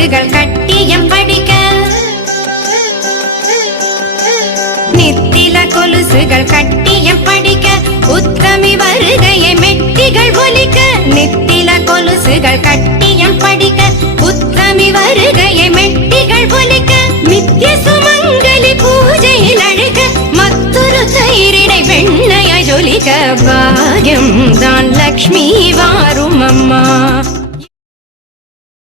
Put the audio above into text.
கொலுசுகள் கட்டியம் படிக்க நித்தில கொலுசுகள் கட்டியம் படிக்க உத்தமி வருகையை மெட்டிகள் ஒலிக்க நித்தில கொலுசுகள் கட்டியம் படிக்க உத்தமி வருகையை மெட்டிகள் ஒலிக்க நித்திய சுமங்கலி பூஜையில் அழுக மற்றொரு தயிரிடை வெண்ணைய ஜொலிக்க பாகம் தான் லக்ஷ்மி வாரும் அம்மா.